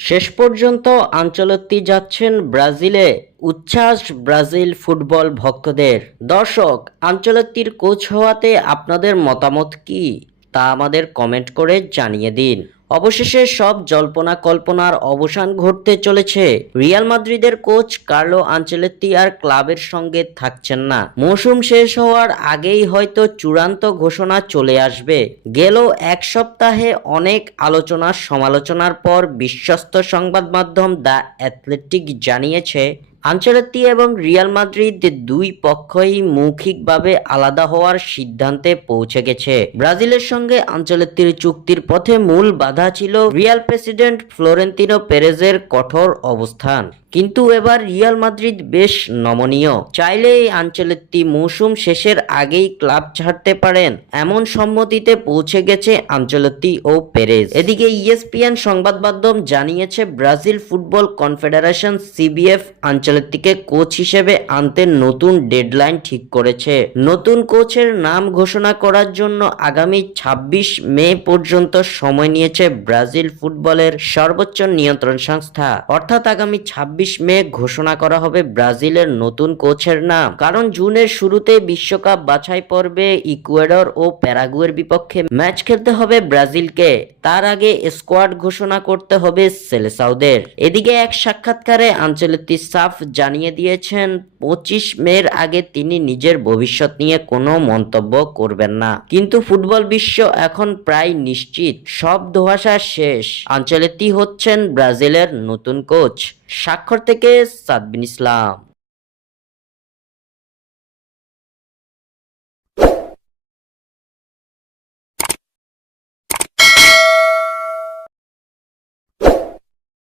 শেষ পর্যন্ত আনচেলত্তি যাচ্ছেন ব্রাজিলে, উচ্ছ্বাস ব্রাজিল ফুটবল ভক্তদের। দর্শক, আনচেলত্তির কোচ হওয়াতে আপনাদের মতামত কি তা আমাদের কমেন্ট করে জানিয়ে দিন। অবশেষে সব জল্পনা কল্পনার অবসান ঘটতে চলেছে। রিয়াল মাদ্রিদের কোচ কার্লো আনচেলত্তি আর ক্লাবের সঙ্গে থাকছেন না। মৌসুম শেষ হওয়ার আগেই হয়তো চূড়ান্ত ঘোষণা চলে আসবে। গেল এক সপ্তাহে অনেক আলোচনা সমালোচনার পর বিশ্বস্ত সংবাদ মাধ্যম দ্য অ্যাথলেটিক জানিয়েছে, আনচেলত্তি এবং রিয়াল মাদ্রিদ দুই পক্ষই মৌখিকভাবে আলাদা হওয়ার সিদ্ধান্তে পৌঁছে গেছে। ব্রাজিলের সঙ্গে আনচেলত্তির চুক্তির পথে মূল বাধা ছিল রিয়াল প্রেসিডেন্ট ফ্লোরেন্তিনো পেরেজের কঠোর অবস্থান। কিন্তু এবার রিয়াল মাদ্রিদ বেশ নমনীয়, চাইলেই আনচেলত্তি মৌসুম শেষের আগেই ক্লাব ছাড়তে পারেন এমন সম্মতিতে পৌঁছে গেছে আনচেলত্তি ও পেরেজ। এদিকে ইএসপিএন সংবাদ মাধ্যম জানিয়েছে, ব্রাজিল ফুটবল কনফেডারেশন সিবিএফ আনচেলত্তিকে কোচ হিসেবে আনতে নতুন ডেডলাইন ঠিক করেছে। নতুন কোচের নাম ঘোষণা করার জন্য আগামী ২৬ মে পর্যন্ত সময় নিয়েছে ব্রাজিল ফুটবলের সর্বোচ্চ নিয়ন্ত্রণ সংস্থা। অর্থাৎ আগামী ২৬ মে ঘোষণা করা হবে ব্রাজিলের নতুন কোচের নাম। কারণ জুনের শুরুতে বিশ্বকাপ বাছাই পর্বে ইকুয়েডর ও প্যারাগুয়ের বিপক্ষে ম্যাচ খেলতে হবে ব্রাজিলকে। তার আগে স্কোয়াড ঘোষণা করতে হবে সেলেসাওদের। এদিকে এক সাক্ষাৎকারে আনচেলত্তি সাফ জানিয়ে দিয়েছেন, ২৫ মের আগে তিনি নিজের ভবিষ্যৎ নিয়ে কোনো মন্তব্য করবেন না। কিন্তু ফুটবল বিশ্ব এখন প্রায় নিশ্চিত, সব ধোঁয়াশা শেষ। আনচেলত্তি হচ্ছেন ব্রাজিলের নতুন কোচ। স্বাক্ষর থেকে সাদবিন ইসলাম।